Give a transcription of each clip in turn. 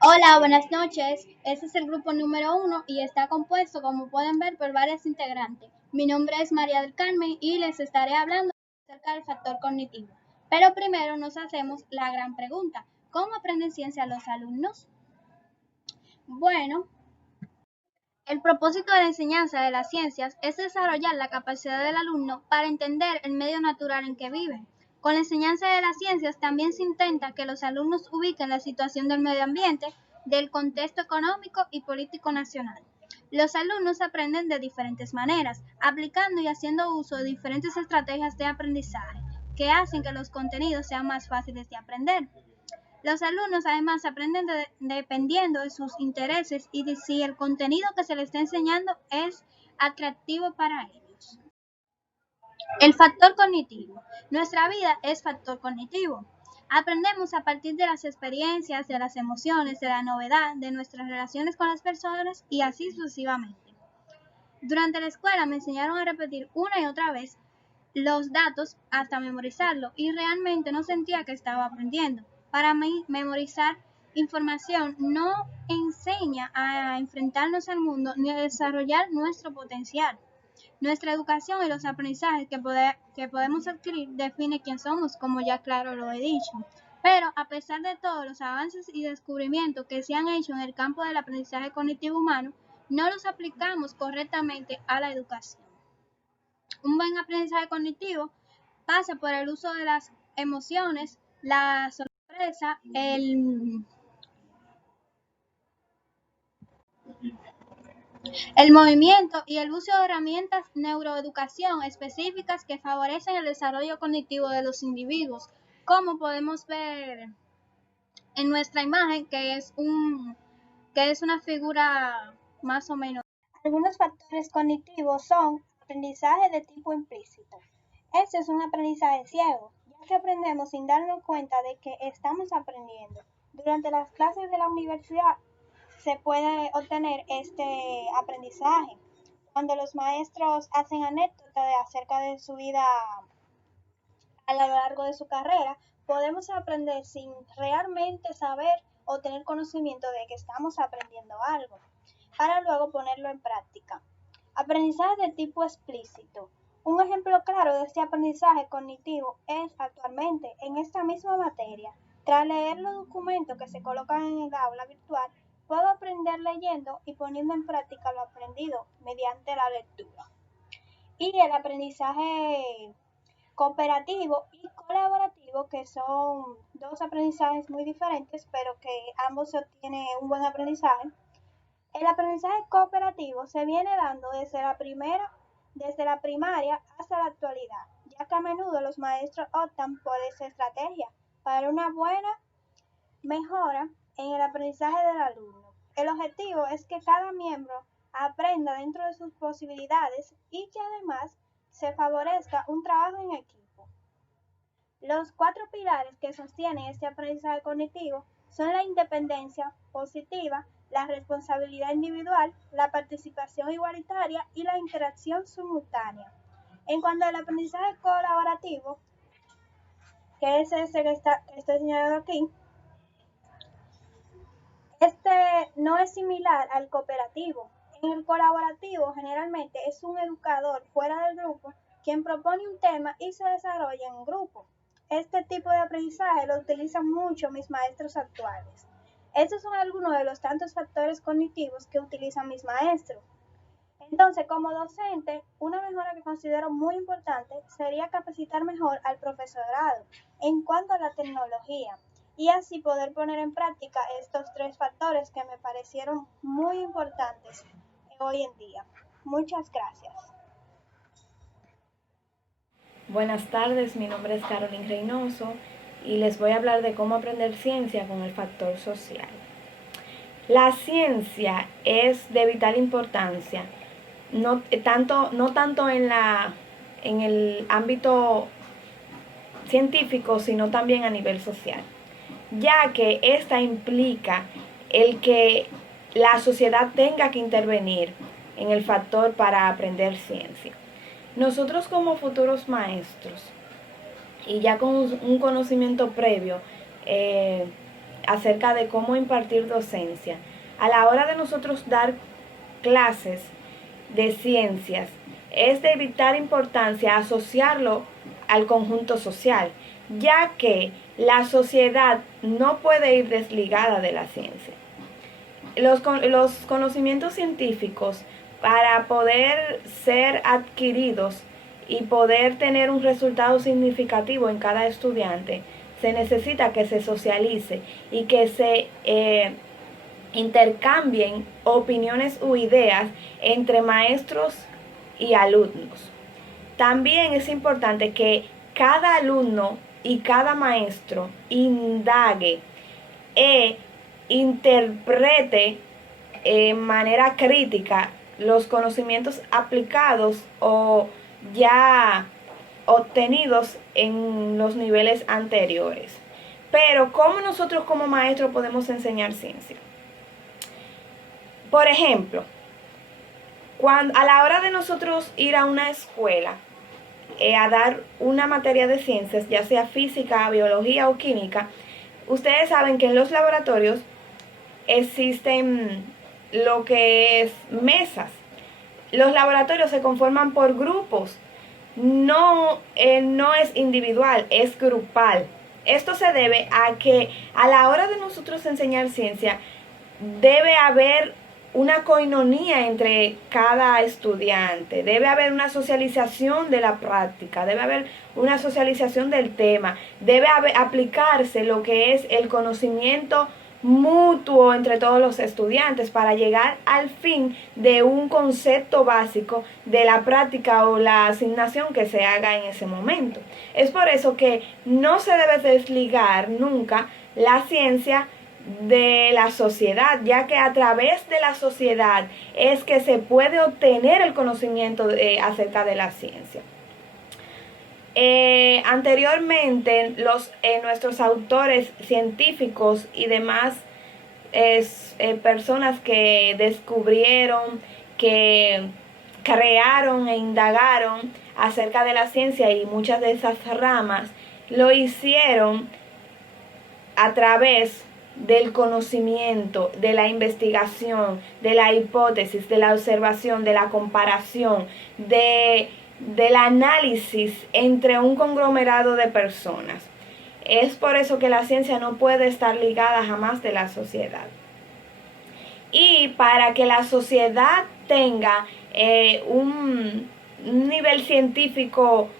Hola, buenas noches. Este es el grupo número 1 y está compuesto, como pueden ver, por varias integrantes. Mi nombre es María del Carmen y les estaré hablando acerca del factor cognitivo. Pero primero nos hacemos la gran pregunta: ¿cómo aprenden ciencia los alumnos? Bueno, el propósito de la enseñanza de las ciencias es desarrollar la capacidad del alumno para entender el medio natural en que vive. Con la enseñanza de las ciencias también se intenta que los alumnos ubiquen la situación del medio ambiente, del contexto económico y político nacional. Los alumnos aprenden de diferentes maneras, aplicando y haciendo uso de diferentes estrategias de aprendizaje, que hacen que los contenidos sean más fáciles de aprender. Los alumnos además aprenden dependiendo de sus intereses y de si el contenido que se les está enseñando es atractivo para ellos. El factor cognitivo. Nuestra vida es factor cognitivo. Aprendemos a partir de las experiencias, de las emociones, de la novedad, de nuestras relaciones con las personas y así sucesivamente. Durante la escuela me enseñaron a repetir una y otra vez los datos hasta memorizarlo y realmente no sentía que estaba aprendiendo. Para mí, memorizar información no enseña a enfrentarnos al mundo ni a desarrollar nuestro potencial. Nuestra educación y los aprendizajes que podemos adquirir define quién somos, como ya claro lo he dicho. Pero a pesar de todos los avances y descubrimientos que se han hecho en el campo del aprendizaje cognitivo humano, no los aplicamos correctamente a la educación. Un buen aprendizaje cognitivo pasa por el uso de las emociones, la sorpresa, el movimiento y el uso de herramientas neuroeducación específicas que favorecen el desarrollo cognitivo de los individuos, como podemos ver en nuestra imagen, que es una figura más o menos. Algunos factores cognitivos son aprendizaje de tipo implícito. Este es un aprendizaje ciego, ya que aprendemos sin darnos cuenta de que estamos aprendiendo. Durante las clases de la universidad se puede obtener este aprendizaje cuando los maestros hacen anécdotas acerca de su vida a lo largo de su carrera. Podemos aprender sin realmente saber o tener conocimiento de que estamos aprendiendo algo, para luego ponerlo en práctica. Aprendizaje de tipo explícito. Un ejemplo claro de este aprendizaje cognitivo es actualmente en esta misma materia. Tras leer los documentos que se colocan en el aula virtual, puedo aprender leyendo y poniendo en práctica lo aprendido mediante la lectura. Y el aprendizaje cooperativo y colaborativo, que son dos aprendizajes muy diferentes, pero que ambos se obtiene un buen aprendizaje. El aprendizaje cooperativo se viene dando desde la primaria hasta la actualidad, ya que a menudo los maestros optan por esa estrategia para una buena mejora en el aprendizaje del alumno. El objetivo es que cada miembro aprenda dentro de sus posibilidades y que además se favorezca un trabajo en equipo. Los cuatro pilares que sostienen este aprendizaje cognitivo son la independencia positiva, la responsabilidad individual, la participación igualitaria y la interacción simultánea. En cuanto al aprendizaje colaborativo, que es ese que estoy señalando aquí, este no es similar al cooperativo. En el colaborativo generalmente es un educador fuera del grupo quien propone un tema y se desarrolla en un grupo. Este tipo de aprendizaje lo utilizan mucho mis maestros actuales. Estos son algunos de los tantos factores cognitivos que utilizan mis maestros. Entonces, como docente, una mejora que considero muy importante sería capacitar mejor al profesorado en cuanto a la tecnología y así poder poner en práctica estos tres factores que me parecieron muy importantes hoy en día. Muchas gracias. Buenas tardes, mi nombre es Carolyn Reynoso y les voy a hablar de cómo aprender ciencia con el factor social. La ciencia es de vital importancia, no tanto en el ámbito científico, sino también a nivel social, ya que esta implica el que la sociedad tenga que intervenir en el factor para aprender ciencia. Nosotros como futuros maestros y ya con un conocimiento previo, acerca de cómo impartir docencia. A la hora de nosotros dar clases de ciencias, es de vital importancia asociarlo al conjunto social, ya que la sociedad no puede ir desligada de la ciencia. Los conocimientos científicos, para poder ser adquiridos y poder tener un resultado significativo en cada estudiante, se necesita que se socialice y que se intercambien opiniones u ideas entre maestros y alumnos. También es importante que cada alumno y cada maestro indague e interprete en manera crítica los conocimientos aplicados o ya obtenidos en los niveles anteriores. Pero, ¿cómo nosotros como maestros podemos enseñar ciencia? Por ejemplo, a la hora de nosotros ir a una escuela a dar una materia de ciencias, ya sea física, biología o química, ustedes saben que en los laboratorios existen lo que es mesas. Los laboratorios se conforman por grupos, no es individual, es grupal. Esto se debe a que a la hora de nosotros enseñar ciencia, debe haber una coinonía entre cada estudiante, debe haber una socialización de la práctica, debe haber una socialización del tema, debe aplicarse lo que es el conocimiento mutuo entre todos los estudiantes para llegar al fin de un concepto básico de la práctica o la asignación que se haga en ese momento. Es por eso que no se debe desligar nunca la ciencia de la sociedad, ya que a través de la sociedad es que se puede obtener el conocimiento acerca de la ciencia. Anteriormente, nuestros autores científicos y demás personas que descubrieron, que crearon e indagaron acerca de la ciencia y muchas de esas ramas, lo hicieron a través del conocimiento, de la investigación, de la hipótesis, de la observación, de la comparación, del análisis entre un conglomerado de personas. Es por eso que la ciencia no puede estar ligada jamás de la sociedad. Y para que la sociedad tenga un nivel científico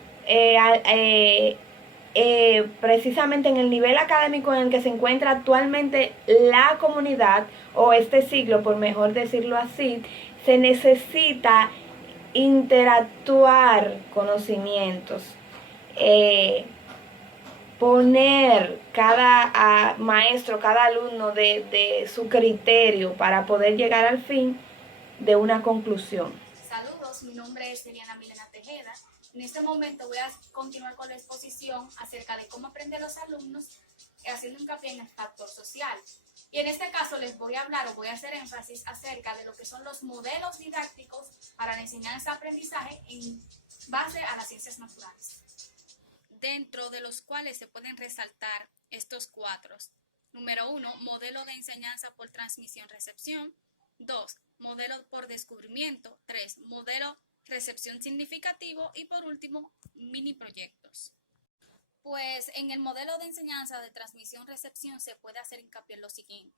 precisamente en el nivel académico en el que se encuentra actualmente la comunidad, o este siglo, por mejor decirlo así, se necesita interactuar conocimientos, poner cada maestro, cada alumno de su criterio para poder llegar al fin de una conclusión. Saludos, mi nombre es Eliana Milena Tejeda. En este momento voy a continuar con la exposición acerca de cómo aprenden los alumnos, haciendo hincapié en el factor social. Y en este caso les voy a hablar o voy a hacer énfasis acerca de lo que son los modelos didácticos para la enseñanza-aprendizaje en base a las ciencias naturales, dentro de los cuales se pueden resaltar estos cuatro. Número 1, modelo de enseñanza por transmisión-recepción. 2, modelo por descubrimiento. 3, modelo recepción significativo. Y por último, mini proyectos. Pues en el modelo de enseñanza de transmisión-recepción se puede hacer hincapié en lo siguiente,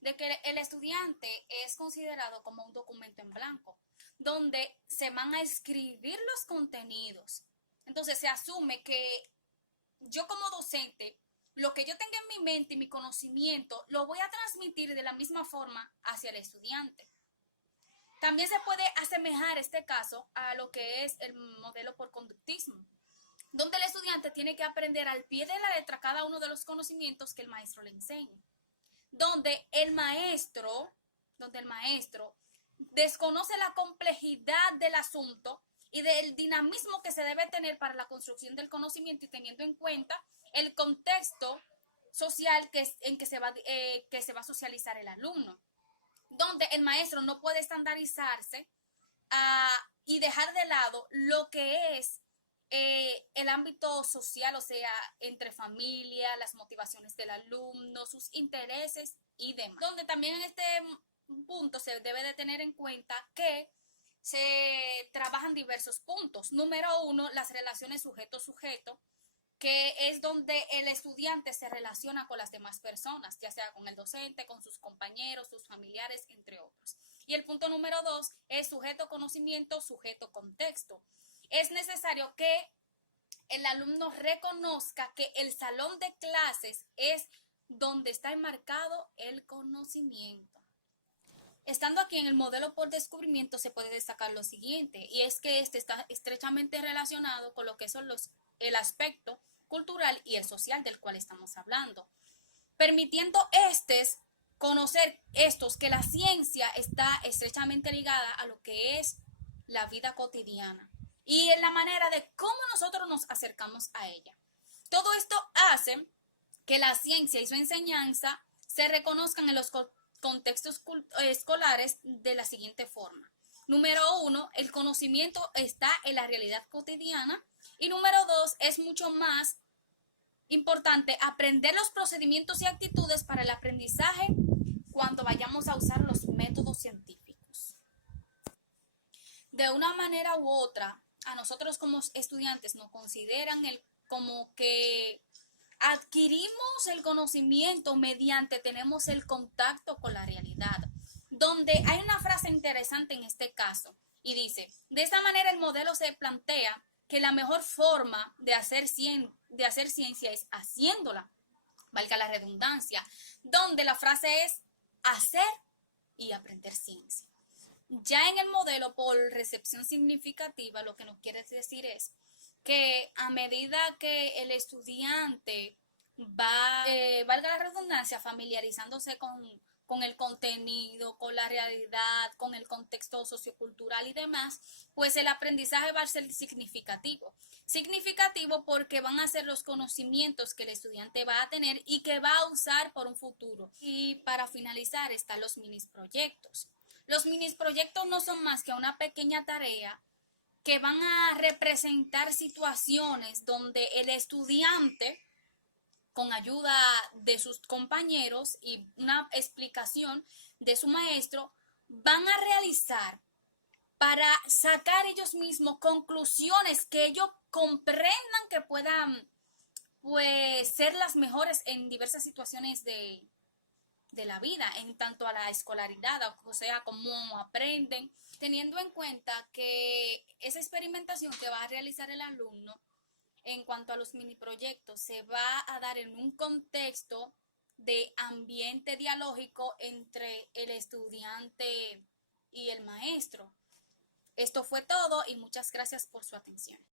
de que el estudiante es considerado como un documento en blanco, donde se van a escribir los contenidos. Entonces se asume que yo como docente, lo que yo tenga en mi mente y mi conocimiento, lo voy a transmitir de la misma forma hacia el estudiante. También se puede asemejar este caso a lo que es el modelo por conductismo, donde el estudiante tiene que aprender al pie de la letra cada uno de los conocimientos que el maestro le enseña. Donde el maestro desconoce la complejidad del asunto y del dinamismo que se debe tener para la construcción del conocimiento, y teniendo en cuenta el contexto social en que se va a socializar el alumno, donde el maestro no puede estandarizarse y dejar de lado lo que es el ámbito social, o sea, entre familia, las motivaciones del alumno, sus intereses y demás. Donde también en este punto se debe de tener en cuenta que se trabajan diversos puntos. Número 1, las relaciones sujeto-sujeto, que es donde el estudiante se relaciona con las demás personas, ya sea con el docente, con sus compañeros, sus familiares, entre otros. Y el punto número 2 es sujeto-conocimiento, sujeto-contexto. Es necesario que el alumno reconozca que el salón de clases es donde está enmarcado el conocimiento. Estando aquí en el modelo por descubrimiento se puede destacar lo siguiente, y es que este está estrechamente relacionado con lo que son el aspecto cultural y el social del cual estamos hablando, permitiendo conocer que la ciencia está estrechamente ligada a lo que es la vida cotidiana y en la manera de cómo nosotros nos acercamos a ella. Todo esto hace que la ciencia y su enseñanza se reconozcan en los contextos escolares de la siguiente forma. Número 1, el conocimiento está en la realidad cotidiana. Y número 2, es mucho más importante aprender los procedimientos y actitudes para el aprendizaje cuando vayamos a usar los métodos científicos. De una manera u otra, a nosotros como estudiantes nos consideran como que adquirimos el conocimiento mediante tenemos el contacto con la realidad, donde hay una frase interesante en este caso y dice, de esta manera el modelo se plantea que la mejor forma de hacer ciencia es haciéndola, valga la redundancia, donde la frase es hacer y aprender ciencia. Ya en el modelo por recepción significativa, lo que nos quiere decir es que a medida que el estudiante va, valga la redundancia, familiarizándose con el contenido, con la realidad, con el contexto sociocultural y demás, pues el aprendizaje va a ser significativo. Significativo porque van a ser los conocimientos que el estudiante va a tener y que va a usar por un futuro. Y para finalizar están los mini proyectos. Los mini proyectos no son más que una pequeña tarea que van a representar situaciones donde el estudiante, con ayuda de sus compañeros y una explicación de su maestro, van a realizar para sacar ellos mismos conclusiones que ellos comprendan que puedan pues ser las mejores en diversas situaciones de la vida, en tanto a la escolaridad, o sea, cómo aprenden, teniendo en cuenta que esa experimentación que va a realizar el alumno en cuanto a los mini proyectos se va a dar en un contexto de ambiente dialógico entre el estudiante y el maestro. Esto fue todo y muchas gracias por su atención.